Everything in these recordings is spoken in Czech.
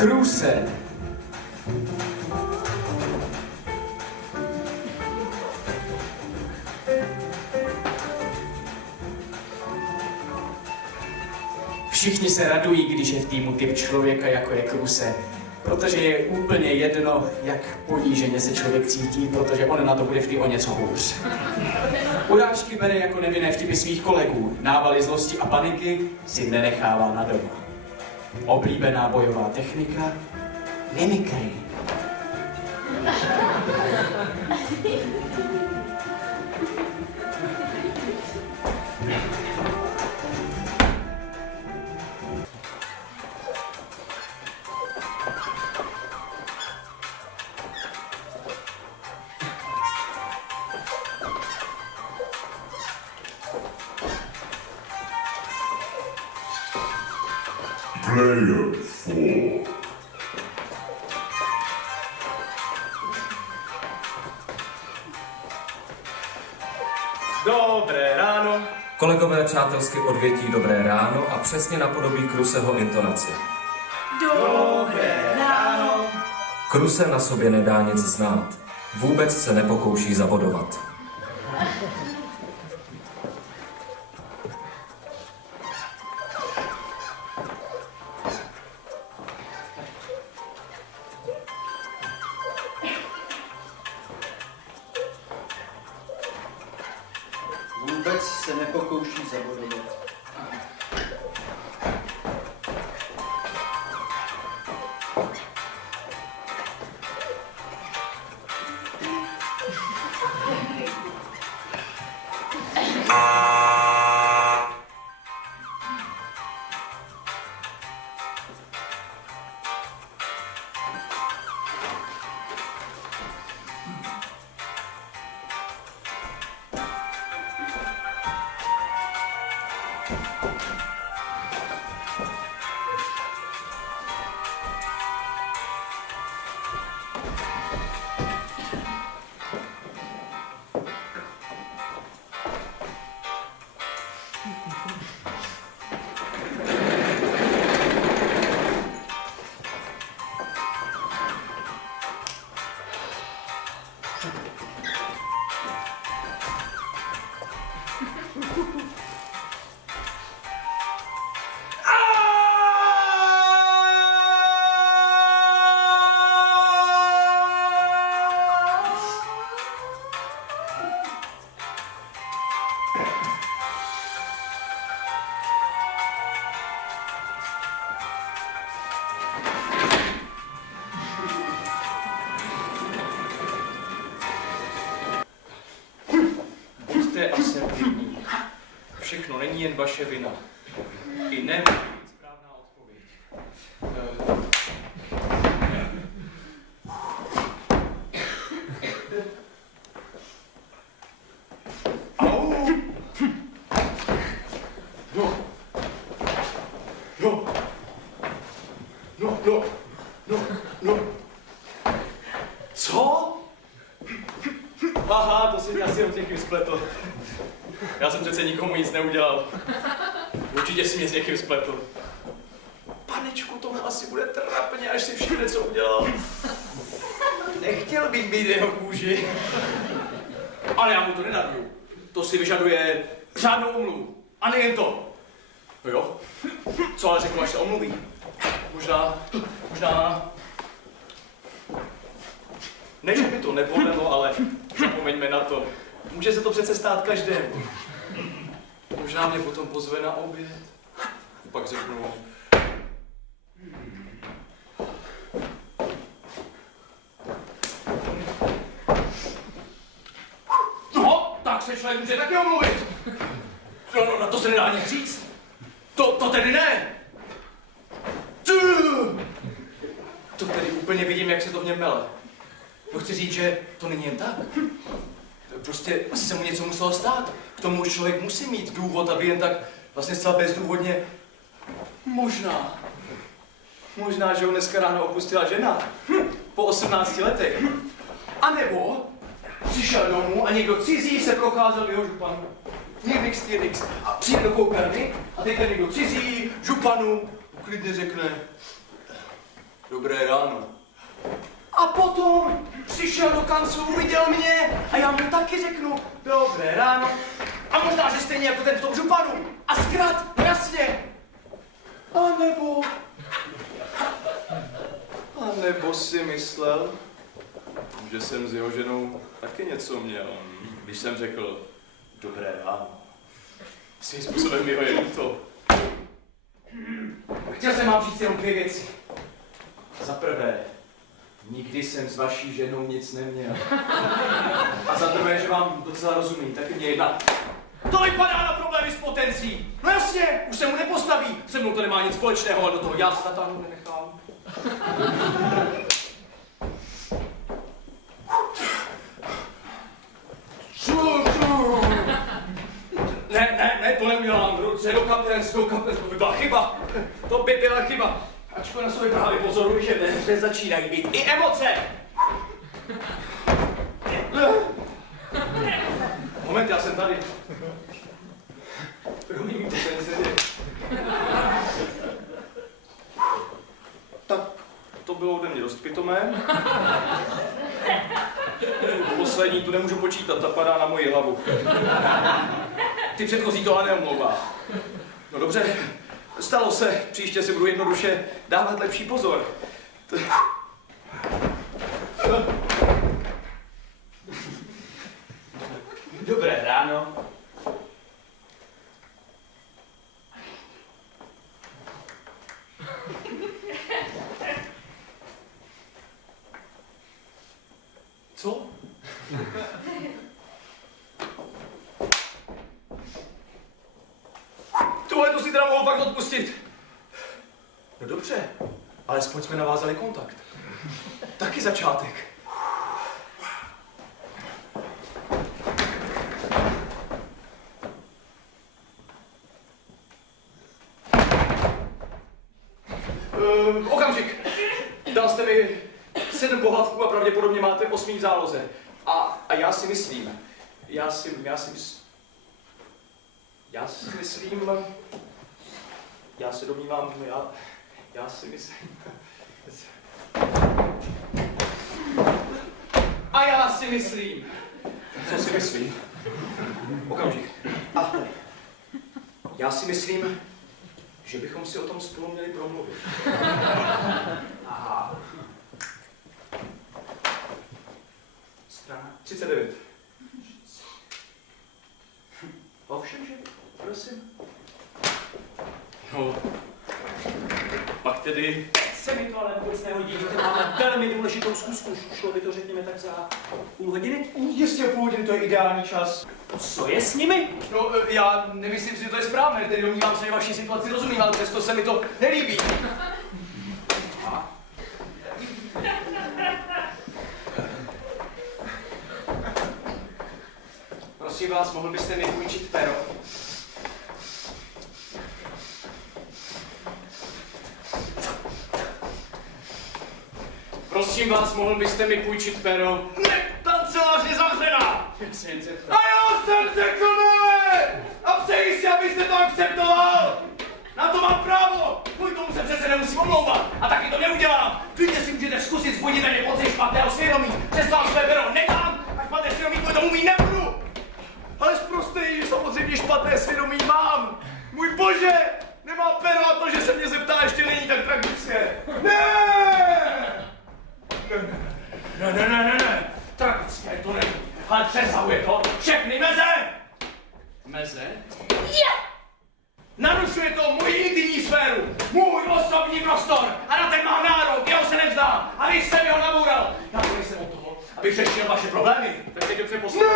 Kruse. Všichni se radují, když je v týmu typ člověka, jako je Kruse. Protože je úplně jedno, jak poníženě se člověk cítí, protože on na to bude vždy o něco hůř. Urážky bere jako nevinné vtipy svých kolegů, návaly zlosti a paniky si nenechává na doma. Oblíbená bojová technika – mimikry. Player 4. Dobré ráno. Kolegové přátelsky odvětí dobré ráno a přesně napodobí Kruseho intonaci. Dobré ráno. Kruse na sobě nedá nic znát. Vůbec se nepokouší zabodovat. Vůbec se nepokouší zabodovat. Buďte asertivní. Všechno není jen vaše vina. I ne správná odpověď. Au! No. No. No, no. No, no. Co? Aha, to si asi od těch vyspletl. Já jsem přece nikomu nic neudělal. Určitě si mě s někým spletl. Panečku, tomu asi bude trapně, až si všimne, co udělal. Nechtěl bych být jeho kůži. Ale já mu to nenaduju. To si vyžaduje řádnou omluvu. A nejen to. No jo. Co ale řeknu, až se omluví? Možná... Ne, že by to nebolelo, ale zapomeňme na to. Může se to přece stát každému. Možná mě potom pozve na oběd. Pak řeknu... No, tak se člověk může taky omluvit. No, na to se nedá nic říct. To tedy ne. To tedy úplně vidím, jak se to v něm mele. No chci říct, že to není jen tak. Prostě asi se mu něco muselo stát. K tomu už člověk musí mít důvod, aby jen tak vlastně zcela bezdůvodně... Možná, že ho dneska ráno opustila žena. Po 18 letech. A nebo přišel domů a někdo cizí se procházel v jeho županu. Nix. A přijde do koupelny a teď někdo cizí županu uklidně řekne: Dobré ráno. A potom přišel do kanclu, uviděl mě a já mu taky řeknu dobré ráno. A možná, že stejně jako ten v tom županu. A zkrat, jasně. A nebo si myslel, že jsem s jeho ženou taky něco měl, když jsem řekl dobré ráno. Svým způsobem mi ho je líto. Chtěl jsem vám říct jenom 2 věci. Za prvé, nikdy jsem s vaší ženou nic neměl. A za druhé, že vám docela rozumím, taky mě jedna. To vypadá na problémy s potencí. No jasně, už se mu nepostaví. Se mnou to nemá nic společného, ale do toho já se zatáhnout nenechám. Ne, to neudělám. Ruce do kapes, to by byla chyba. To by byla chyba. Ačko na sobě právě pozoruji, že ve hře začínají být i emoce. Moment, já jsem tady. Promiň, to se neděje. Tak, to bylo ode mě dost pitomé. Poslední tu nemůžu počítat, ta padá na moji hlavu. Ty předchozí to ale neomlouvá. No dobře, stalo se, příště si budu jednoduše dávat lepší pozor. Dobré ráno. Co? Tohle to si teda mohl fakt odpustit. No dobře, alespoň jsme navázali kontakt. Taky začátek. Okamžik. Dal jste mi 7 pohlavků a pravděpodobně máte 8 v záloze. A já si myslím, já si domnívám, já si myslím. A já si myslím. Co si myslím? Okamžik. A tady. Já si myslím, že bychom si o tom spolu měli promluvit. Aha. Strana 39. Ovšem, že? Prosím. No, pak tedy se mi to ale vůbec nehodí, že máme velmi důležitou zkusku. Šlo by to, řekněme, tak za půl hodiny? Jistě, půl hodiny, to je ideální čas. Co je s nimi? No, já nemyslím si, že to je správné, tedy domnívám se, že vaší situaci rozumím, ale přesto se mi to nelíbí. Aha. Prosím vás, mohl byste mi půjčit pero? Prosím vás, mohl byste mi půjčit pero? Ne, kancelář je zavřená! A já jsem řekl ne! A přeji si, abyste to akceptoval! Na to mám právo! Kvůli tomu se přece nemusím omlouvat! A taky to neudělám! Klidně si můžete zkusit zbudit na ně pocit špatného svědomí! Přesto vám své pero nedám a špatné svědomí kvůli tomu mít nebudu! Ale zprostej, že samozřejmě špatné svědomí mám! Můj bože! Nemá pero a to, že se mě zeptá, ještě není tak tragické! Ne! Ne. Tragické to není. Ale přesahuje to všechny meze! Meze? Narušuje to moji intimní sféru, můj osobní prostor a na ten mám nárok, jeho se nevzdám a vy jste mi ho naboural. Já to nejsem od toho, abych řešil vaše problémy, tak teď dobře poslouchej.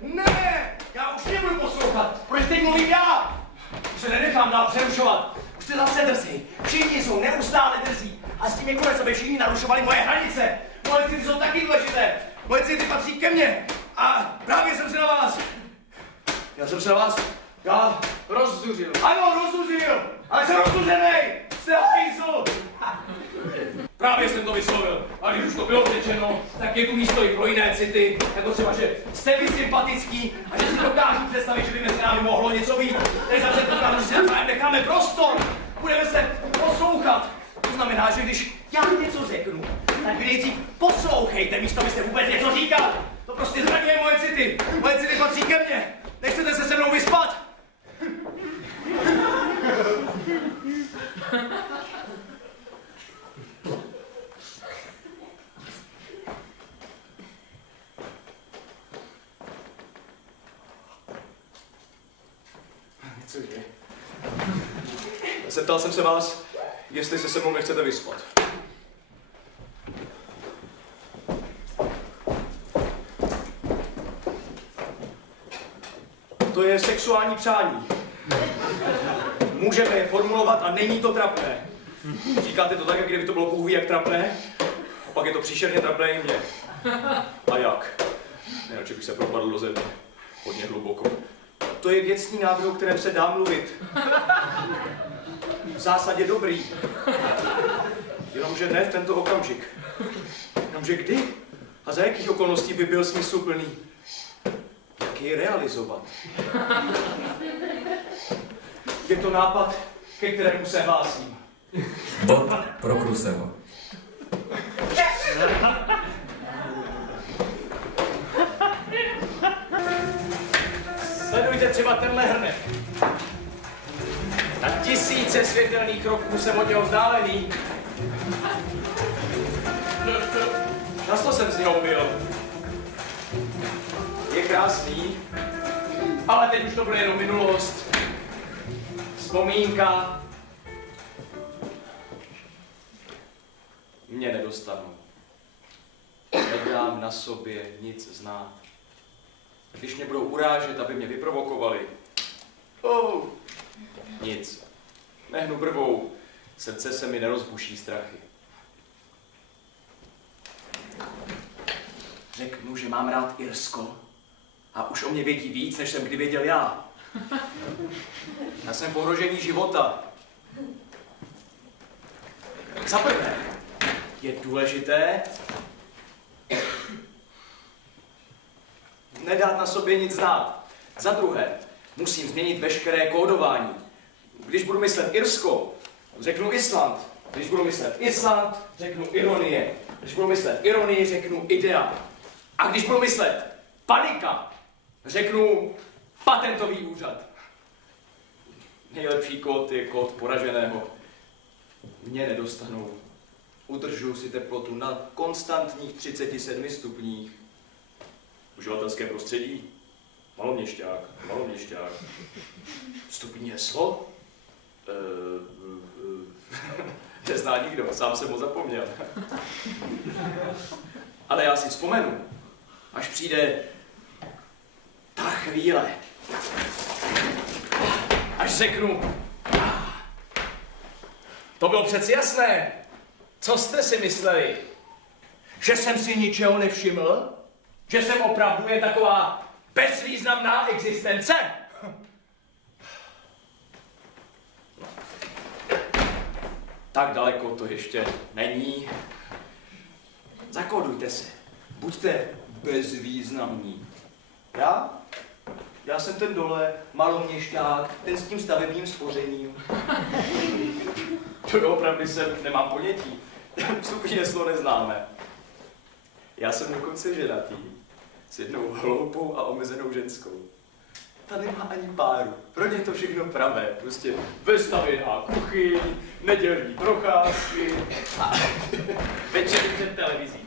Ne, já už nebudu poslouchat, protože teď mluvím já. Už se nenechám dál přerušovat, už jste zase drzí, všichni jsou neustále drzí a s tím je konec, aby všichni narušovali moje hranice. Moje city jsou taky důležité, moje city patří ke mně. A právě jsem se na vás. Já rozzuřil. Ano, rozzuřil. Ale jsem rozzuřenej. Jste hajzl. Právě jsem to vyslovil. A když už to bylo řečeno, tak je tu místo i pro jiné city. Jako třeba, že jste vy sympatický a že si dokážu představit, že by mezi námi mohlo něco být. Teď za předpokládám, že znamená, že když já něco řeknu, tak vy nejdřív poslouchejte, místo abyste vůbec něco říkal. To prostě zraňuje moje city. Moje city patří ke mně. Nechcete se mnou vyspat? Cože? Zeptal jsem se vás, jestli se mnou nechcete vyspat. To je sexuální přání. Můžeme je formulovat a není to trapné. Říkáte to tak, jak kdyby to bylo Bůh ví jak trapné, a pak je to příšerně trapné i mě. A jak? Nejradši bych se propadl do země. Hodně hluboko. To je věcný návrh, o kterém se dá mluvit. V zásadě dobrý. Jenomže ne v tento okamžik. Jenomže kdy? A za jakých okolností by byl smysluplný? Jak jej realizovat? Je to nápad, ke kterému se hlásím. Bod pro Kruseho. Sledujte třeba tenhle hrnek. Na tisíce světelných kroků jsem od něho vzdálený. Často jsem z něho byl. Je krásný, ale teď už to bude jenom minulost. Vzpomínka. Mě nedostanou. Nedám na sobě nic znát. Když mě budou urážet, aby mě vyprovokovali. Nic. Nehnu brvou. Srdce se mi nerozbuší strachy. Řeknu, že mám rád Irsko a už o mě vědí víc, než jsem kdy věděl já. Já jsem v ohrožení života. Za prvé, je důležité nedát na sobě nic znát. Za druhé, musím změnit veškeré kódování. Když budu myslet Irsko, řeknu Island. Když budu myslet Island, řeknu ironie. Když budu myslet ironii, řeknu idea. A když budu myslet panika, řeknu patentový úřad. Nejlepší kód je kód poraženého. Mě nedostanou. Udržuji si teplotu na konstantních 37 stupních. Uživatelské prostředí? Maloměšťák. Vstupní heslo? Nezná nikdo, sám jsem ho zapomněl. Ale já si vzpomenu, až přijde ta chvíle. Až řeknu, to bylo přeci jasné. Co jste si mysleli? Že jsem si ničeho nevšiml? Že jsem opravdu jen taková bezvýznamná existence? Tak daleko to ještě není. Zakódujte se. Buďte bezvýznamní. Já jsem ten dole, maloměšťák, ten s tím stavebním spořením. To opravdu nemám ponětí. Vstupní heslo neznáme. Já jsem dokonce ženatý s jednou hloupou a omezenou ženskou. Ta nemá ani páru. Pro ně to všechno pravé. Prostě vestavěná kuchyň, nedělní procházky a večery před televizí.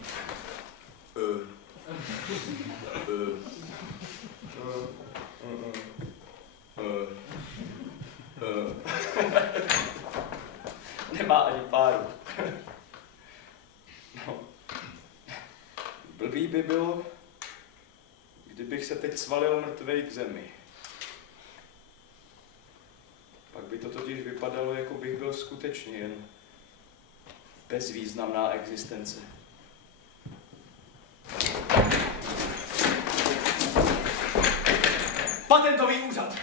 Nemá ani páru. No. Blbý by bylo, kdybych se teď svalil mrtvej k zemi. Pak by to totiž vypadalo, jako bych byl skutečně jen bezvýznamná existence. Patentový úřad!